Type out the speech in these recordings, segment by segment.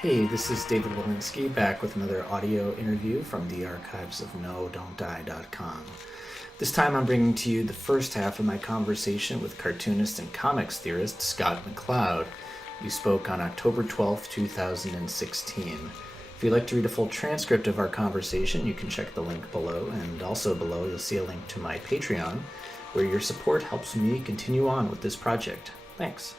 Hey, this is David Wolinsky back with another audio interview from the archives of NoDon'tDie.com. This time I'm bringing to you the first half of my conversation with cartoonist and comics theorist Scott McCloud. We spoke on October 12th, 2016. If you'd like to read a full transcript of our conversation, you can check the link below, and also below you'll see a link to my Patreon, where your support helps me continue on with this project. Thanks.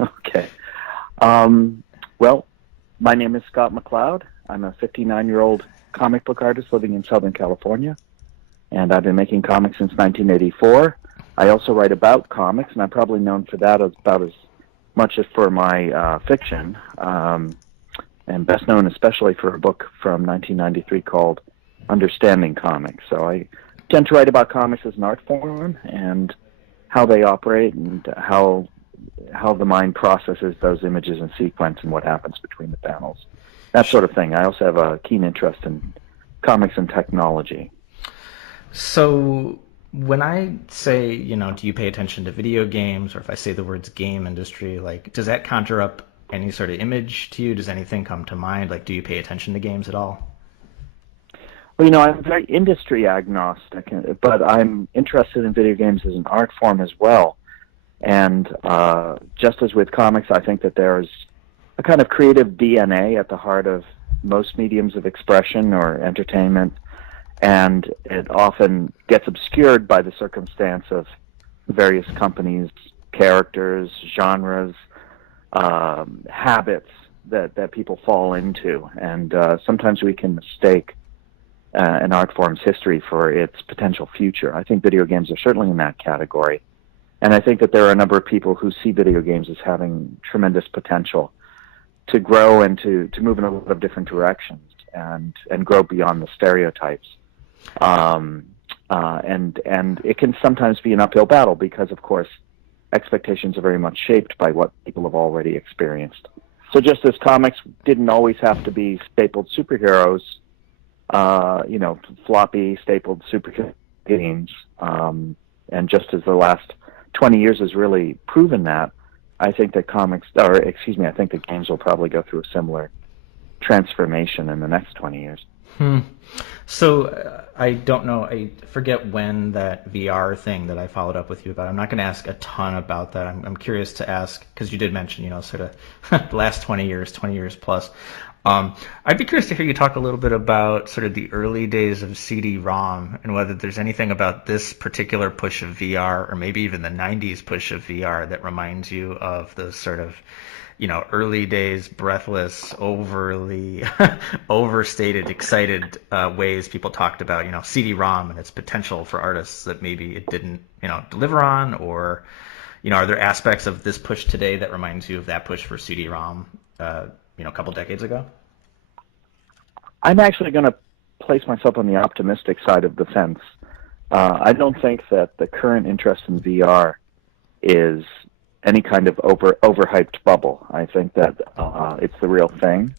Okay. Well, my name is Scott McCloud. I'm a 59-year-old comic book artist living in Southern California, and I've been making comics since 1984. I also write about comics, and I'm probably known for that about as much as for my fiction, and best known especially for a book from 1993 called Understanding Comics. So I tend to write about comics as an art form and how they operate and how the mind processes those images in sequence and what happens between the panels, that sort of thing. I also have a keen interest in comics and technology. So when I say, do you pay attention to video games, or if I say the words game industry, like, does that conjure up any sort of image to you? Does anything come to mind? Like, do you pay attention to games at all? Well, I'm very industry agnostic, but I'm interested in video games as an art form as well. And just as with comics, I think that there's a kind of creative DNA at the heart of most mediums of expression or entertainment, and it often gets obscured by the circumstance of various companies, characters, genres, habits that people fall into. And sometimes we can mistake an art form's history for its potential future. I think video games are certainly in that category. And I think that there are a number of people who see video games as having tremendous potential to grow and to move in a lot of different directions and grow beyond the stereotypes. And it can sometimes be an uphill battle because, of course, expectations are very much shaped by what people have already experienced. So just as comics didn't always have to be stapled superheroes, floppy stapled superhero games, and just as the last 20 years has really proven that, I think that I think that games will probably go through a similar transformation in the next 20 years. So I don't know, I forget when that VR thing that I followed up with you about. I'm not going to ask a ton about that. I'm curious to ask, because you did mention, sort of the last 20 years plus. I'd be curious to hear you talk a little bit about sort of the early days of CD-ROM and whether there's anything about this particular push of VR, or maybe even the 90s push of VR, that reminds you of those sort of, early days, breathless, overly overstated, excited ways people talked about, CD-ROM and its potential for artists that maybe it didn't, deliver on, or, are there aspects of this push today that reminds you of that push for CD-ROM, a couple decades ago? I'm actually going to place myself on the optimistic side of the fence. I don't think that the current interest in VR is any kind of overhyped bubble. I think that it's the real thing.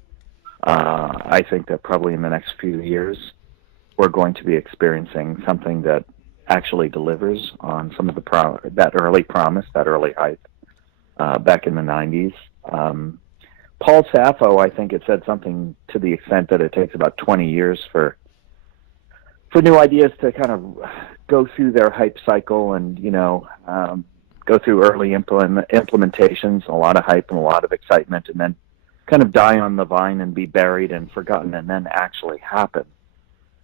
I think that probably in the next few years we're going to be experiencing something that actually delivers on some of that early promise, that early hype back in the 90s. Paul Sappho, I think it said something to the extent that it takes about 20 years for new ideas to kind of go through their hype cycle and, go through early implementations, a lot of hype and a lot of excitement, and then kind of die on the vine and be buried and forgotten and then actually happen.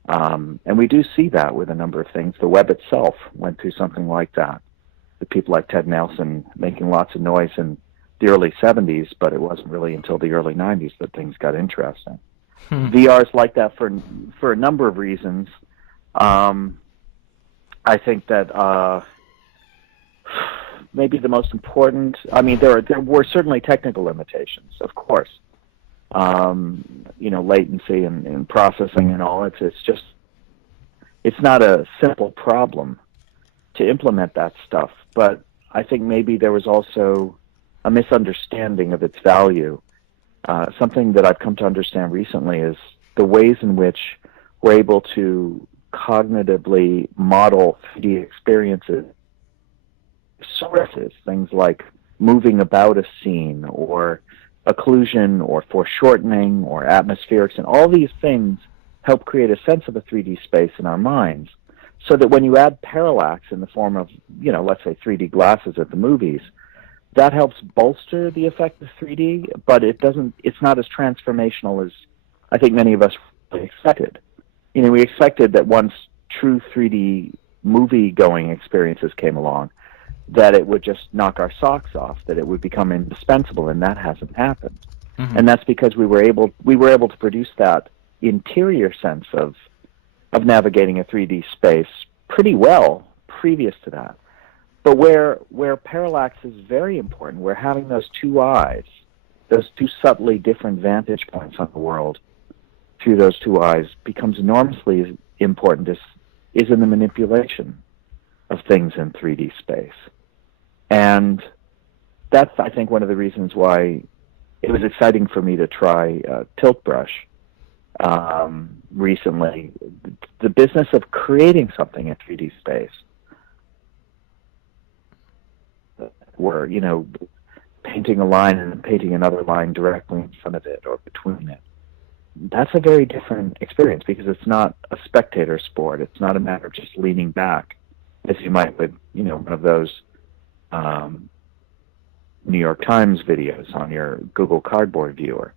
And we do see that with a number of things. The web itself went through something like that. The people like Ted Nelson making lots of noise in the early 70s, but it wasn't really until the early 90s that things got interesting. VR is like that for a number of reasons. I think that maybe the most important, there were certainly technical limitations, of course. Latency and processing and all. It's not a simple problem to implement that stuff, but I think maybe there was also a misunderstanding of its value. Something that I've come to understand recently is the ways in which we're able to cognitively model 3D experiences so forces, things like moving about a scene, or occlusion, or foreshortening, or atmospherics, and all these things help create a sense of a 3D space in our minds. So that when you add parallax in the form of, let's say 3D glasses at the movies, that helps bolster the effect of 3D, but it's not as transformational as I think many of us really expected. We expected that once true 3D movie-going experiences came along, that it would just knock our socks off, that it would become indispensable, and that hasn't happened. Mm-hmm. And that's because we were able to produce that interior sense of navigating a 3D space pretty well previous to that. But where parallax is very important, where having those two eyes, those two subtly different vantage points on the world through those two eyes becomes enormously important, is in the manipulation of things in 3D space. And that's, I think, one of the reasons why it was exciting for me to try Tilt Brush recently. The business of creating something in 3D space, where, painting a line and painting another line directly in front of it or between it. That's a very different experience because it's not a spectator sport. It's not a matter of just leaning back as you might with, one of those New York Times videos on your Google Cardboard viewer.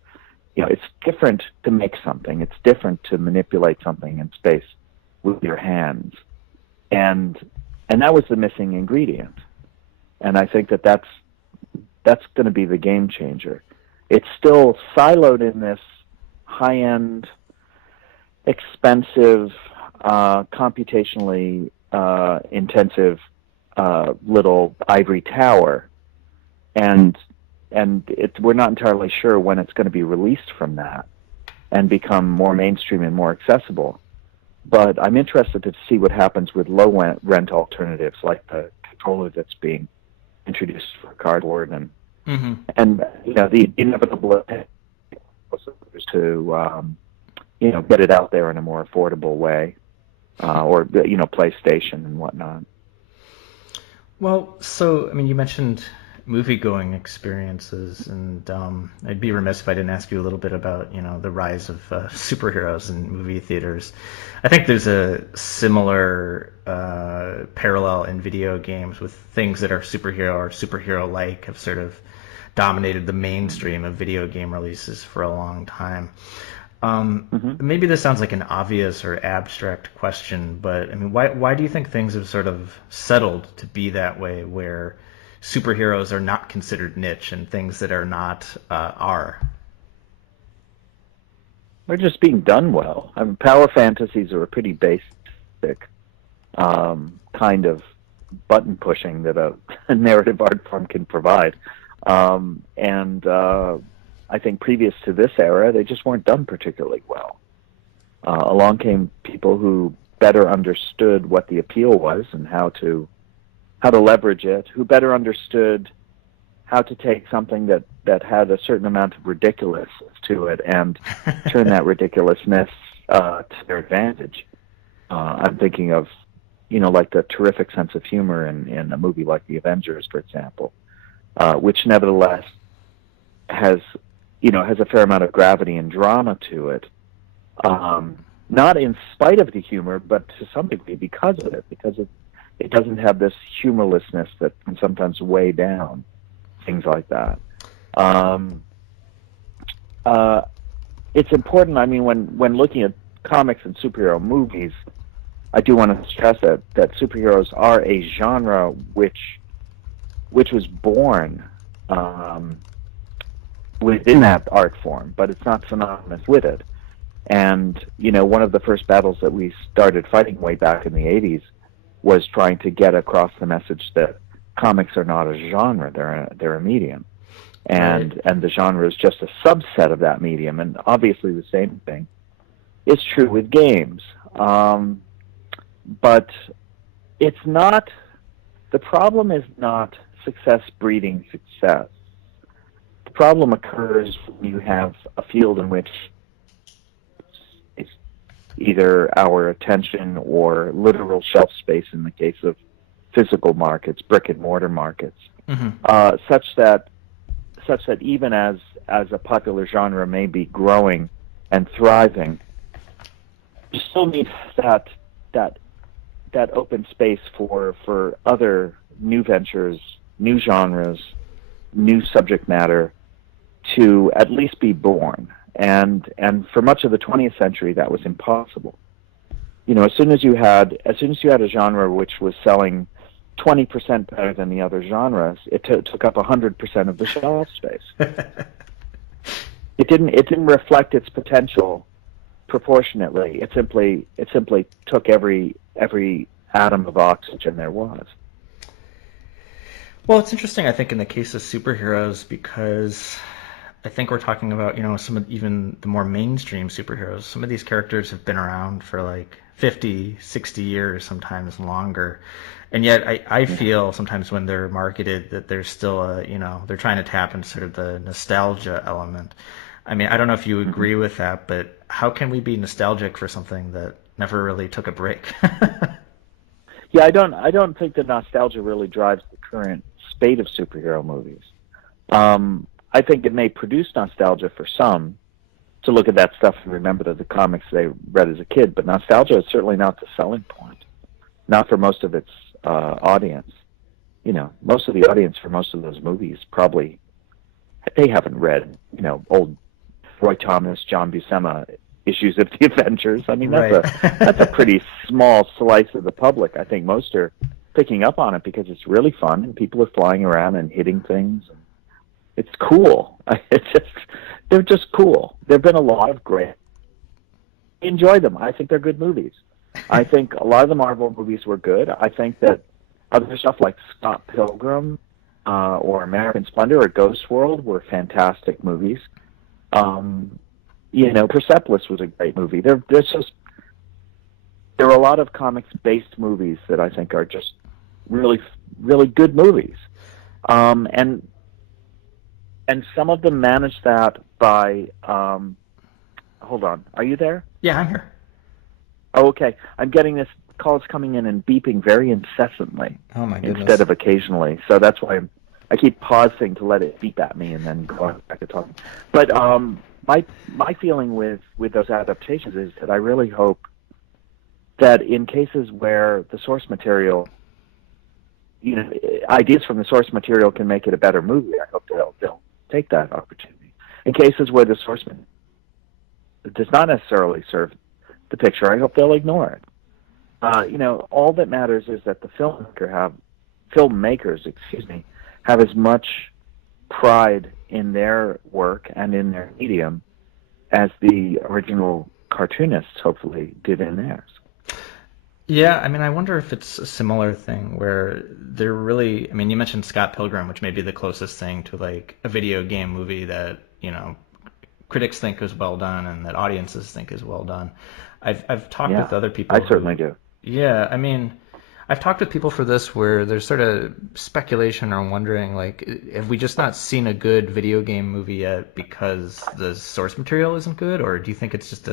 It's different to make something. It's different to manipulate something in space with your hands. And that was the missing ingredient. And I think that's going to be the game changer. It's still siloed in this high-end, expensive, computationally intensive little ivory tower, and we're not entirely sure when it's going to be released from that and become more mainstream and more accessible. But I'm interested to see what happens with low-rent alternatives like the controller that's being introduced for cardboard, and the inevitable to get it out there in a more affordable way, or PlayStation and whatnot. Well, so you mentioned movie-going experiences, and I'd be remiss if I didn't ask you a little bit about the rise of superheroes in movie theaters. I think there's a similar parallel in video games with things that are superhero or superhero-like have sort of dominated the mainstream of video game releases for a long time. Maybe this sounds like an obvious or abstract question, but why do you think things have sort of settled to be that way, where superheroes are not considered niche and things that are not are? They're just being done well. Power fantasies are a pretty basic kind of button pushing that a narrative art form can provide. I think previous to this era, they just weren't done particularly well. Along came people who better understood what the appeal was and how to leverage it, who better understood how to take something that had a certain amount of ridiculousness to it and turn that ridiculousness to their advantage. I'm thinking of, like the terrific sense of humor in a movie like The Avengers, for example, which nevertheless has a fair amount of gravity and drama to it. Not in spite of the humor, but to some degree because of it, because it doesn't have this humorlessness that can sometimes weigh down things like that. It's important. When looking at comics and superhero movies, I do want to stress that superheroes are a genre which was born within that art form, but it's not synonymous with it. And one of the first battles that we started fighting way back in the 80s was trying to get across the message that comics are not a genre; they're a medium, and the genre is just a subset of that medium. And obviously, the same thing is true with games. But it's not. The problem is not success breeding success. The problem occurs when you have a field in which either our attention or literal shelf space in the case of physical markets, brick and mortar markets, Hmm. such that even as a popular genre may be growing and thriving, you still need that that open space for other new ventures, new genres, new subject matter to at least be born. And for much of the 20th century, that was impossible. You know, as soon as you had a genre which was selling 20% better than the other genres, it took up 100% of the shelf space. It didn't reflect its potential proportionately. It simply took every atom of oxygen there was. Well, it's interesting, I think, in the case of superheroes, because I think we're talking about, some of even the more mainstream superheroes. Some of these characters have been around for like 50, 60 years, sometimes longer. And yet I Yeah. feel sometimes when they're marketed that there's still they're trying to tap into sort of the nostalgia element. I mean, I don't know if you hmm agree with that, but how can we be nostalgic for something that never really took a break? Yeah, I don't think the nostalgia really drives the current spate of superhero movies. I think it may produce nostalgia for some to look at that stuff and remember the comics they read as a kid, but nostalgia is certainly not the selling point. Not for most of its audience. You know, most of the audience for most of those movies probably they haven't read, old Roy Thomas, John Buscema issues of the Avengers. I mean, Right. that's a pretty small slice of the public. I think most are picking up on it because it's really fun and people are flying around and hitting things. And it's cool. They're just cool. There've been a lot of great. Enjoy them. I think they're good movies. I think a lot of the Marvel movies were good. I think that other stuff like Scott Pilgrim or American Splendor or Ghost World were fantastic movies. Um, Persepolis was a great movie. There are a lot of comics-based movies that I think are just really, really good movies, and some of them manage that by. Hold on, are you there? Yeah, I'm here. Oh, okay. I'm getting this calls coming in and beeping very incessantly Oh my instead goodness. of occasionally. So that's why I keep pausing to let it beep at me and then going back to talking. But my feeling with those adaptations is that I really hope that in cases where the source material, ideas from the source material can make it a better movie, I hope they'll take that opportunity. In cases where the source material does not necessarily serve the picture, I hope they'll ignore it. All that matters is that the filmmakers, have as much pride in their work and in their medium as the original cartoonists hopefully did in theirs. Yeah, I mean, I wonder if it's a similar thing where they're really, I mean, you mentioned Scott Pilgrim, which may be the closest thing to like a video game movie that, critics think is well done and that audiences think is well done. I've talked Yeah, with other I people certainly who, do. yeah, I mean, I've talked with people for this where there's sort of speculation or wondering like, have we just not seen a good video game movie yet because the source material isn't good, or do you think it's just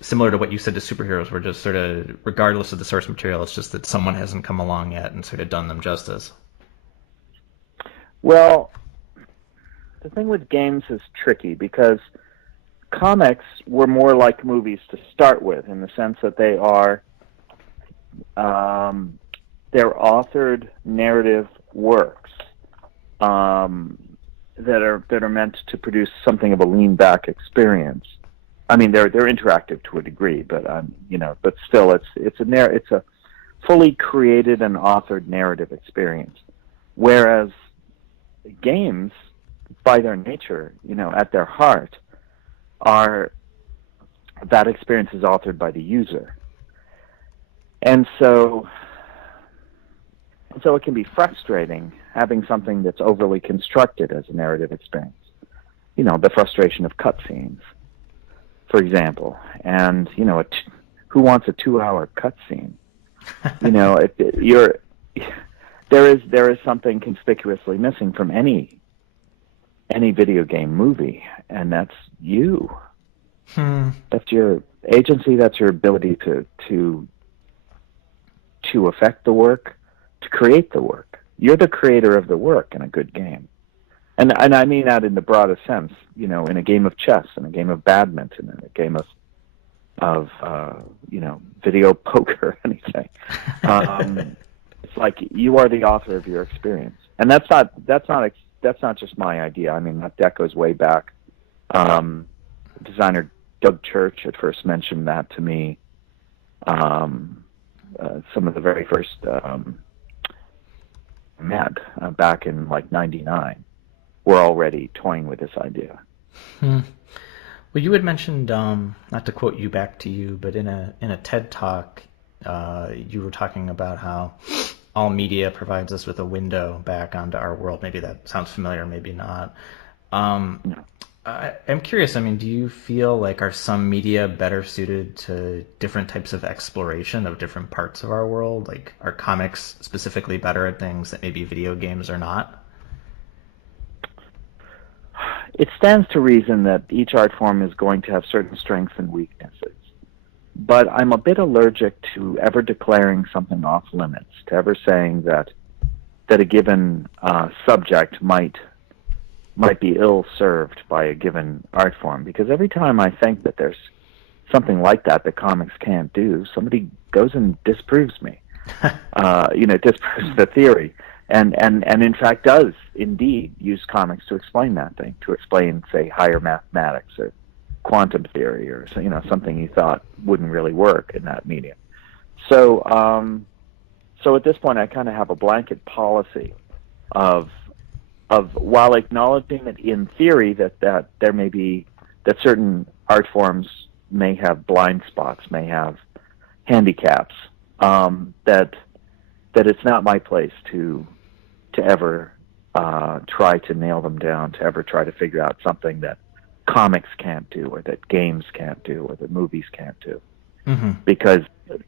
similar to what you said to superheroes, where just sort of regardless of the source material, it's just that someone hasn't come along yet and sort of done them justice? Well, the thing with games is tricky because comics were more like movies to start with in the sense that um, they're authored narrative works um, that are meant to produce something of a lean back experience. I mean, they're interactive to a degree, but but still, it's a fully created and authored narrative experience. Whereas games, by their nature, at their heart, are that experience is authored by the user, and so it can be frustrating having something that's overly constructed as a narrative experience. The frustration of cutscenes, for example, and who wants a 2-hour cutscene? You're there is something conspicuously missing from any video game movie, and that's you. Hmm. That's your agency. That's your ability to affect the work, to create the work. You're the creator of the work in a good game. And I mean that in the broadest sense, you know, in a game of chess, in a game of badminton, in a game of you know, video poker, anything. It's like you are the author of your experience. And that's not just my idea. I mean, that goes way back. Designer Doug Church had first mentioned that to me. Some of the very first met back in like '99 were already toying with this idea. Well, you had mentioned, not to quote you back to you, but in a TED talk, you were talking about how all media provides us with a window back onto our world. Maybe that sounds familiar, maybe not. I'm curious, I mean, do you feel like are some media better suited to different types of exploration of different parts of our world? Like, are comics specifically better at things that maybe video games are not? It stands to reason that each art form is going to have certain strengths and weaknesses. But I'm a bit allergic to ever declaring something off limits, to ever saying that a given subject might be ill-served by a given art form, because every time I think that there's something like that comics can't do, somebody goes and disproves me. You know, disproves the theory, and in fact does indeed use comics to explain that thing, to explain, say, higher mathematics or quantum theory, or, you know, something you thought wouldn't really work in that medium. So at this point, I kind of have a blanket policy of while acknowledging that in theory that there may be, that certain art forms may have blind spots, may have handicaps, that it's not my place to ever try to nail them down, to ever try to figure out something that comics can't do, or that games can't do, or that movies can't do. Mm-hmm. Because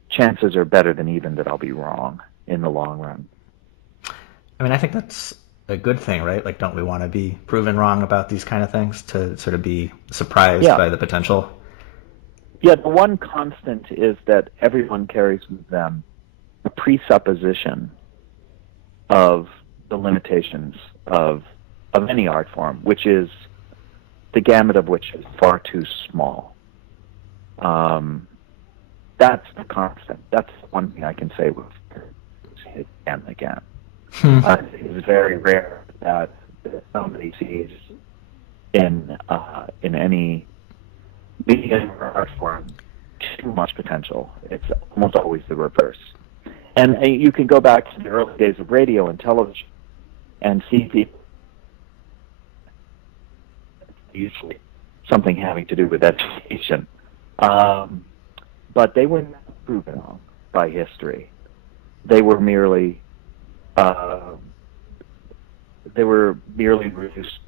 chances are better than even that I'll be wrong in the long run. I mean, I think that's a good thing, right? Like, don't we want to be proven wrong about these kind of things, to sort of be surprised by the potential? Yeah, the one constant is that everyone carries with them a presupposition of the limitations of any art form, which is the gamut of which is far too small. That's the constant. That's the one thing I can say with it again and again. It's very rare that somebody sees in any medium or art form too much potential. It's almost always the reverse. And you can go back to the early days of radio and television and see people, usually something having to do with education, but they were not proven wrong by history. They were merely reduced,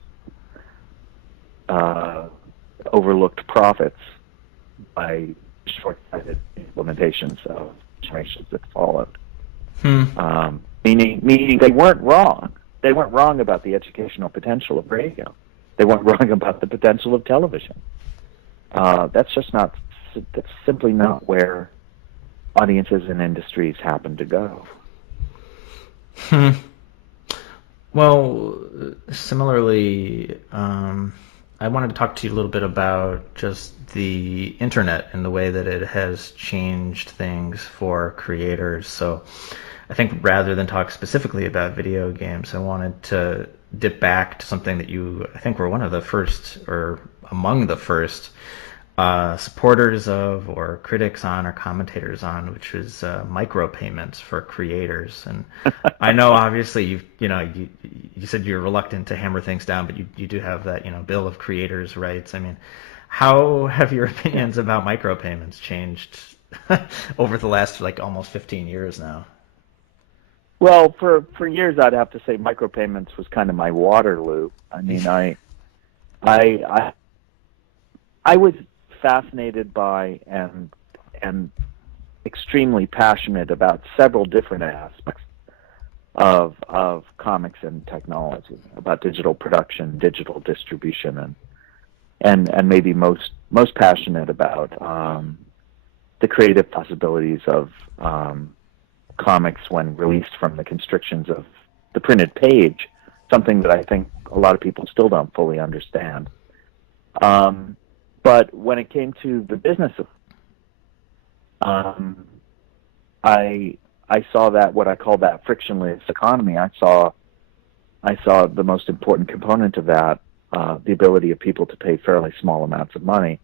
overlooked prophets by short-sighted implementations of generations that followed. Meaning they weren't wrong. They weren't wrong about the educational potential of radio. They weren't wrong about the potential of television. That's simply not where audiences and industries happen to go. Well, similarly, I wanted to talk to you a little bit about just the internet and the way that it has changed things for creators. So I think rather than talk specifically about video games, I wanted to dip back to something that you, I think, were one of the first, or among the first, supporters of, or critics on, or commentators on, which was micropayments for creators. And I know, obviously, you said you're reluctant to hammer things down, but you do have that, Bill of Creators' Rights. I mean, how have your opinions about micropayments changed over the last almost 15 years now? Well, for years, I'd have to say micropayments was kind of my Waterloo. I mean, I was fascinated by and extremely passionate about several different aspects of comics and technology, about digital production, digital distribution, and maybe most passionate about the creative possibilities of comics when released from the constrictions of the printed page, something that I think a lot of people still don't fully understand. But when it came to the business of I saw that, what I call that frictionless economy. I saw the most important component of that, the ability of people to pay fairly small amounts of money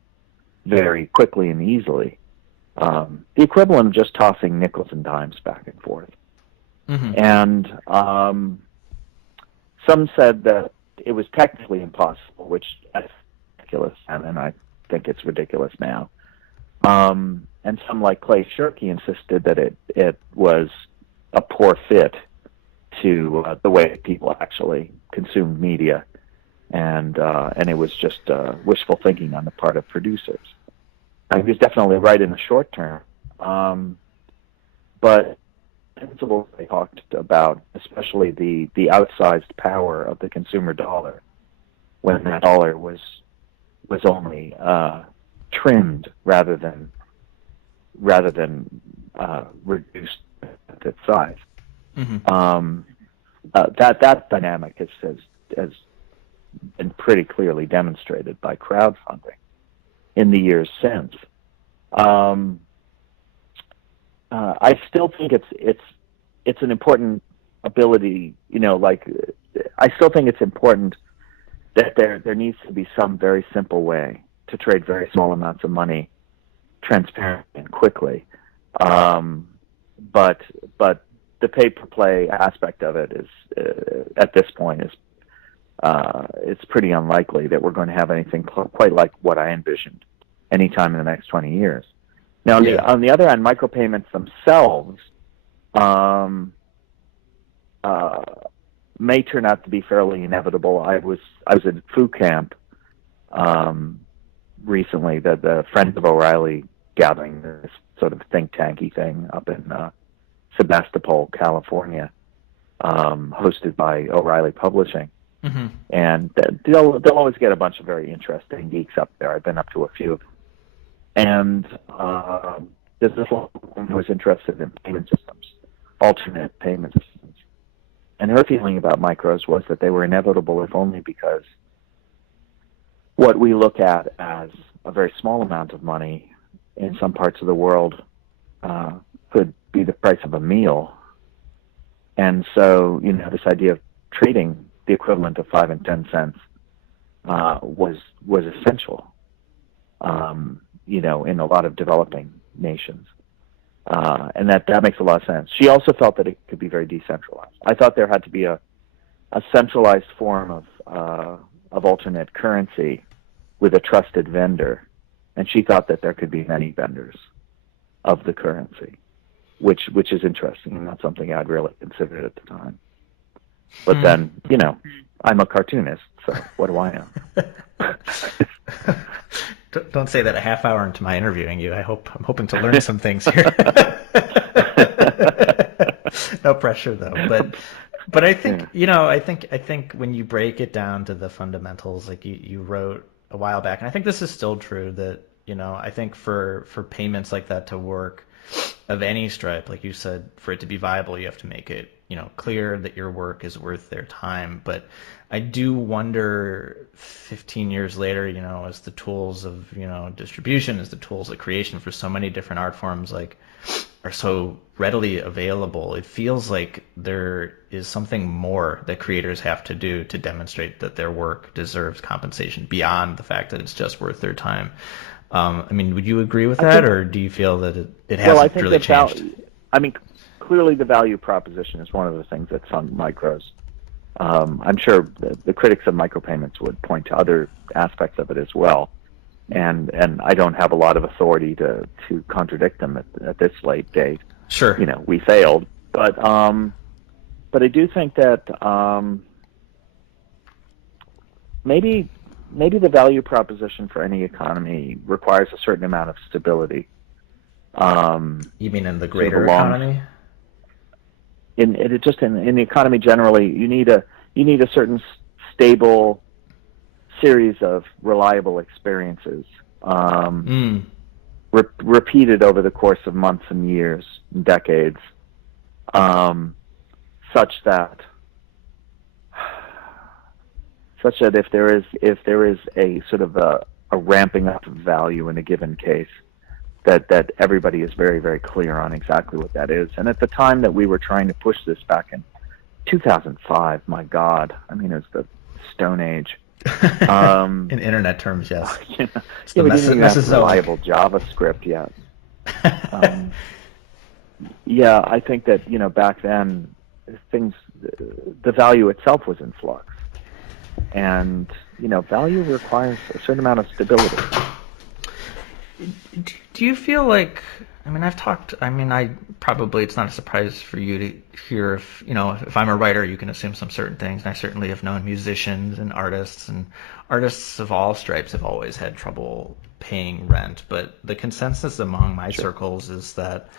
very quickly and easily. The equivalent of just tossing nickels and dimes back and forth. Mm-hmm. And some said that it was technically impossible, which is ridiculous, and I think it's ridiculous now. And some, like Clay Shirky, insisted that it was a poor fit to the way people actually consumed media, and it was just wishful thinking on the part of producers. He was definitely right in the short term, but principles they talked about, especially the outsized power of the consumer dollar, when that dollar was only trimmed rather than reduced at its size. Mm-hmm. That dynamic has been pretty clearly demonstrated by crowdfunding in the years since. I still think it's an important ability. I still think it's important that there needs to be some very simple way to trade very small amounts of money transparently and quickly. But the pay-per-play aspect of it is, at this point, it's pretty unlikely that we're going to have anything quite like what I envisioned anytime in the next 20 years. Now, on the other hand, micropayments themselves may turn out to be fairly inevitable. I was at Foo Camp recently, the Friends of O'Reilly gathering, this sort of think tanky thing up in Sebastopol, California, hosted by O'Reilly Publishing. Mm-hmm. And they'll always get a bunch of very interesting geeks up there. I've been up to a few of them. And there's this woman who was interested in payment systems, alternate payment systems. And her feeling about micros was that they were inevitable, if only because what we look at as a very small amount of money in some parts of the world could be the price of a meal. And so, this idea of trading the equivalent of 5 and 10 cents was essential, in a lot of developing nations. And that makes a lot of sense. She also felt that it could be very decentralized. I thought there had to be a centralized form of alternate currency with a trusted vendor, and she thought that there could be many vendors of the currency, which is interesting and not something I'd really considered at the time. But then, I'm a cartoonist, so what do I know? Don't say that a half hour into my interviewing you. I'm hoping to learn some things here. No pressure though. But I think, I think when you break it down to the fundamentals, like you wrote a while back, and I think this is still true, that, I think for payments like that to work of any stripe, like you said, for it to be viable, you have to make it, clear that your work is worth their time. But I do wonder 15 years later, as the tools of, distribution, as the tools of creation for so many different art forms, like, are so readily available, it feels like there is something more that creators have to do to demonstrate that their work deserves compensation beyond the fact that it's just worth their time. Would you agree with that, or do you feel that it hasn't really changed? Clearly the value proposition is one of the things that's on micros. I'm sure the critics of micropayments would point to other aspects of it as well, and I don't have a lot of authority to contradict them at this late date. Sure, we failed, but I do think that maybe the value proposition for any economy requires a certain amount of stability. You mean in the greater economy? In the economy generally, you need a certain stable series of reliable experiences, repeated over the course of months and years and decades, um, such that if there is a sort of a ramping up of value in a given case, that everybody is very, very clear on exactly what that is. And at the time that we were trying to push this back in 2005, my God, I mean, it was the Stone Age. In internet terms, yes. We didn't even have reliable JavaScript yet. I think that back then the value itself was in flux, and value requires a certain amount of stability. Do you feel like, I probably, it's not a surprise for you to hear if I'm a writer, you can assume some certain things, and I certainly have known musicians and artists of all stripes have always had trouble paying rent, but the consensus among my circles is that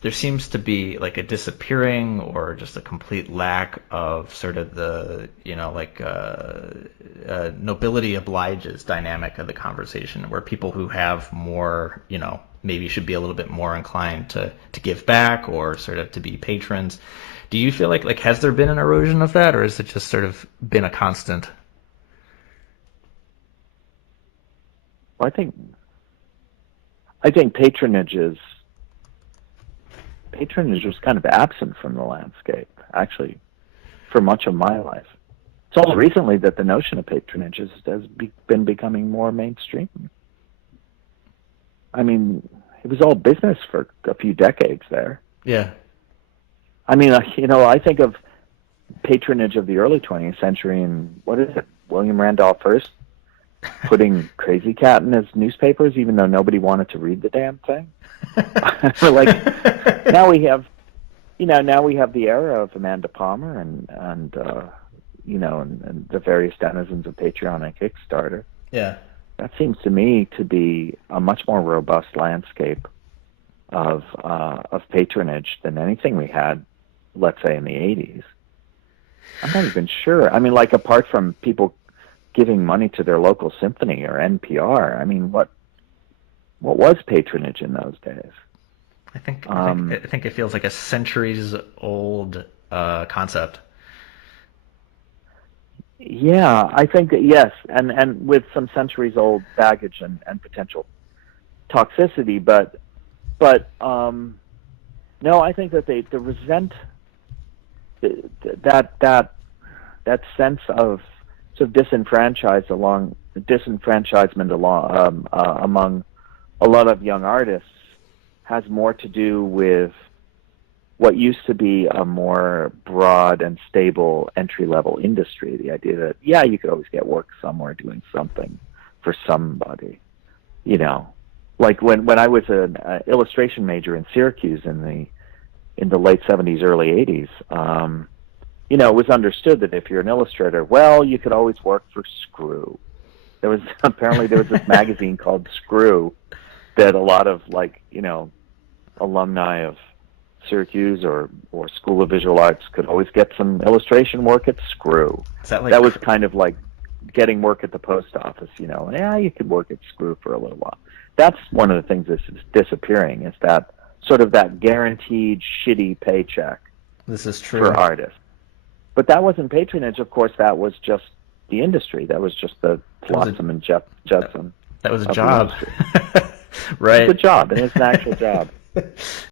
there seems to be like a disappearing or just a complete lack of sort of the, nobility obliges dynamic of the conversation, where people who have more, maybe should be a little bit more inclined to give back or sort of to be patrons. Do you feel like has there been an erosion of that, or has it just sort of been a constant? Well, I think patronage was kind of absent from the landscape, actually, for much of my life. It's only recently that the notion of patronage has been becoming more mainstream. I mean, it was all business for a few decades there. Yeah. I mean, I think of patronage of the early 20th century, and what is it? William Randolph Hearst putting Crazy Cat in his newspapers, even though nobody wanted to read the damn thing. Now we have the era of Amanda Palmer and the various denizens of Patreon and Kickstarter. Yeah. That seems to me to be a much more robust landscape of patronage than anything we had, let's say, in the 80s. I'm not even sure. I mean, apart from people giving money to their local symphony or NPR, I mean, what was patronage in those days? I think it feels like a centuries-old concept. Yeah, I think that, yes, and with some centuries-old baggage and potential toxicity, but no, I think that they resent that sense of sort of disenfranchisement among a lot of young artists has more to do with what used to be a more broad and stable entry-level industry. The idea that, you could always get work somewhere doing something for somebody. Like when I was an illustration major in Syracuse in the late 70s, early 80s, it was understood that if you're an illustrator, well, you could always work for Screw. There was this magazine called Screw that a lot of alumni of Syracuse or School of Visual Arts could always get some illustration work at Screw. That was kind of like getting work at the post office, you could work at Screw for a little while. That's one of the things that's disappearing, is that sort of that guaranteed shitty paycheck. This is true. For artists. But that wasn't patronage, of course. That was just the industry. That was just the flotsam and jetsam. That was a job. Right. It's a job, and it's an actual job.